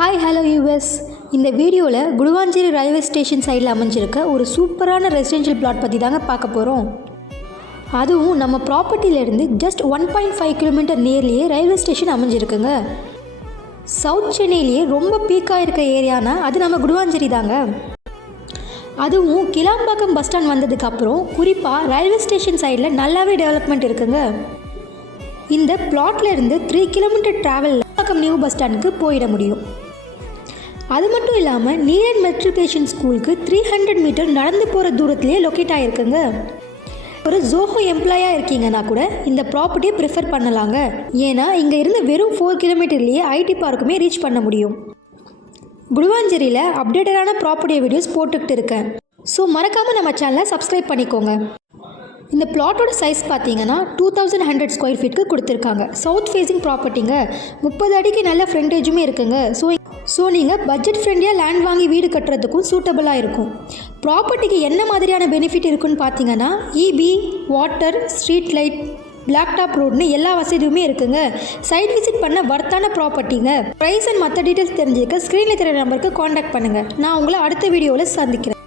Hi hello US. இந்த வீடியோவில் Guduvancheri railway station சைடில் அமைஞ்சிருக்க ஒரு சூப்பரான ரெசிடென்ஷியல் பிளாட் பற்றி தாங்க பார்க்க போகிறோம். அதுவும் நம்ம ப்ராப்பர்ட்டியிலேருந்து ஜஸ்ட் 1.5 கிலோமீட்டர் நியர்லேயே ரயில்வே ஸ்டேஷன் அமைஞ்சிருக்குங்க. சவுத் சென்னையிலேயே ரொம்ப பீக்காக இருக்க ஏரியானா அது நம்ம குடுவாஞ்சேரி தாங்க. அதுவும் கிளாம்பாக்கம் பஸ் ஸ்டாண்ட் வந்ததுக்கப்புறம் குறிப்பாக ரயில்வே ஸ்டேஷன் சைடில் நல்லாவே டெவலப்மெண்ட் இருக்குங்க. இந்த பிளாட்ல இருந்து 3 கிலோமீட்டர் ட்ராவலில் கிளாம்பாக்கம் நியூ பஸ் ஸ்டாண்டுக்கு போயிட முடியும். அது மட்டும் இல்லாமல் நீலன் மெட்ரிகுலேஷன் ஸ்கூலுக்கு 300 மீட்டர் நடந்து போகிற தூரத்துலேயே லொக்கேட் ஆகிருக்குங்க. ஒரு ஜோஹோ எம்ப்ளாயாக இருக்கீங்கன்னா கூட இந்த ப்ராப்பர்ட்டியை ப்ரிஃபர் பண்ணலாங்க. ஏன்னா இங்கே இருந்து வெறும் 4 கிலோமீட்டர்லேயே ஐடி பார்க்குமே ரீச் பண்ண முடியும். குடுவாஞ்சேரியில் அப்டேட்டடான ப்ராப்பர்ட்டி வீடியோஸ் போட்டுக்கிட்டு இருக்கேன். ஸோ மறக்காமல் நம்ம சேனலை சப்ஸ்கிரைப் பண்ணிக்கோங்க. இந்த பிளாட்டோட சைஸ் பார்த்தீங்கன்னா 2100 ஸ்கொயர் ஃபீட்டுக்கு கொடுத்துருக்காங்க. சவுத் ஃபேஸிங் ப்ராப்பர்ட்டிங்க, 30 அடிக்கு நல்ல ஃப்ரண்டேஜுமே இருக்குங்க. ஸோ நீங்கள் பட்ஜெட் ஃப்ரெண்ட்லியாக லேண்ட் வாங்கி வீடு கட்டுறதுக்கும் சூட்டபுளாக இருக்கும். ப்ராப்பர்ட்டிக்கு என்ன மாதிரியான பெனிஃபிட் இருக்குன்னு பார்த்தீங்கன்னா EB, water, street light, black top ரோடுன்னு எல்லா வசதியுமே இருக்குங்க. சைட் விசிட் பண்ண வர்த்தான ப்ராப்பர்ட்டிங்க. ப்ரைஸ் அண்ட் மற்ற டீட்டெயில்ஸ் தெரிஞ்சுக்க ஸ்க்ரீனில் தெரிய நம்பருக்கு காண்டாக்ட் பண்ணுங்கள். நான் உங்களை அடுத்த வீடியோவில் சந்திக்கிறேன்.